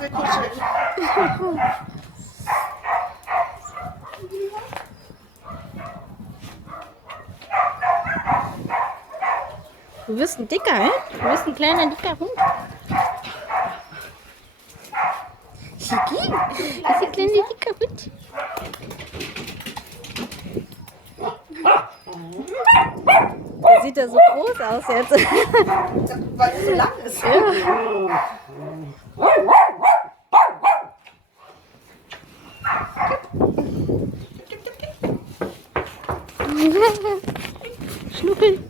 sehr kuschelig. Du bist ein dicker, hä? Du bist ein kleiner, dicker Hund. Shiki, das ist ein kleiner, dicker Hund. Der sieht ja so groß aus jetzt. Weil er so lang ist. Ja. Schnuckeln.